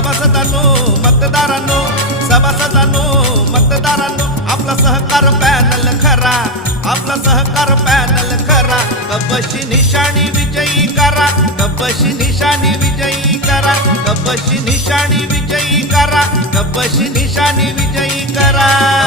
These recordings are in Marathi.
सभासदांनो मतदारांनो सभासदांनो मतदारांनो आपला सहकार पॅनल खरा आपला सहकार पॅनल खरा कपशी निशाणी विजयी करा कपशी निशाणी विजयी करा कपशी निशाणी विजयी करा कपशी निशाणी विजयी करा.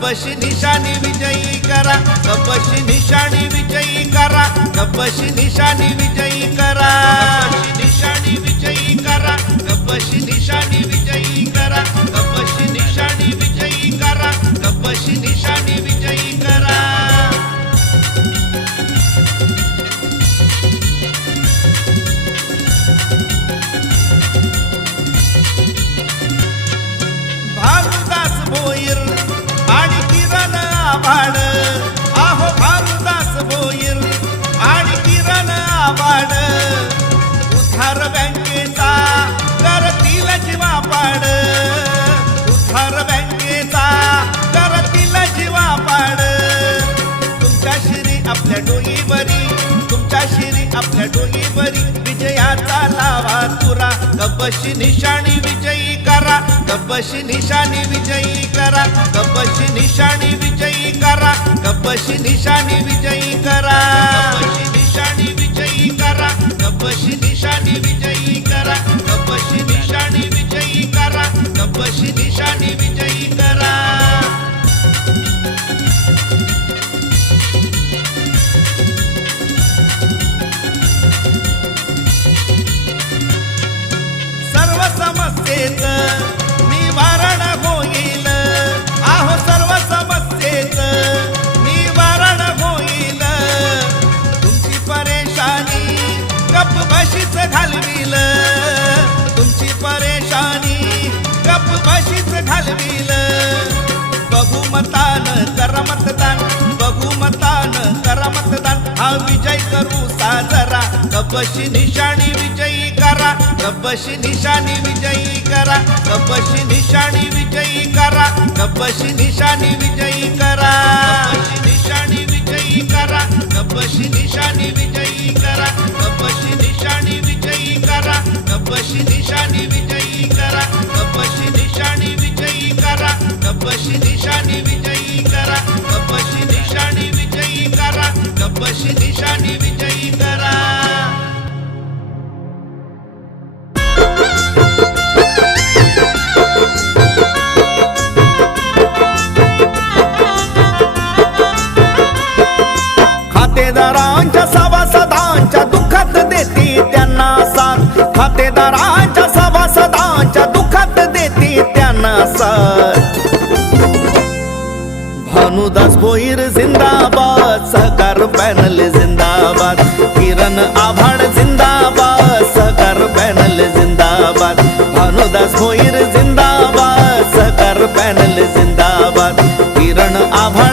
करा निशाणी विजयी करा गब्बशी निशाणी विजयी करा गब्बशी निशाणी विजयी करा. आबाड आहो भानुदास होईल आणि किरण आबाड उधार बँकेचा करतील जीवा पाड उधार बँकेचा करतील जीवा पाड तुमच्या शिरी आपल्या डोईवरी तुमच्या शिरी आपल्या डोईवरी. विजयाचा लावा तुरा कबशी निशाणी विजय. करा गब्बशी निशाणी विजयी करा. गब्बशी निशाणी विजयी करा. गब्बशी निशाणी विजयी करा. गब्बशी निशाणी विजयी करा. गब्बशी निशाणी विजयी समस्येच निवारण होईल. आहो सर्व समस्येच निवारण होईल. तुमची परेशानी गप बशीच घालविल. तुमची परेशानी गप बशीच घालविल. बहुमतान कर मतदान. बहुमतान कर मतदान. हा विजय करू साजरा. गब्बशी निशाणी विजय करा कपशी निशानी विजयी करा कपशी निशानी विजयी करा कपशी निशानी विजयी करा निशानी विजयी करा कपशी निशानी विजयी करा कपशी निशानी विजयी करा कपशी निशानी विजयी करा कपशी निशानी विजयी करा कपशी निशानी विजयी करा कपशी निशानी विजयी करा कपशी निशानी विजयी करा खातेदारांच्या सभासदांच्या दुखात देते त्यांना साथ भानुदास भोईर जिंदाबाद सहकार पॅनल जिंदाबाद किरण आभाड जिंदाबाद सहकार पॅनल जिंदाबाद भानुदास भोईर जिंदाबाद सहकार पॅनल जिंदाबाद किरण आभाड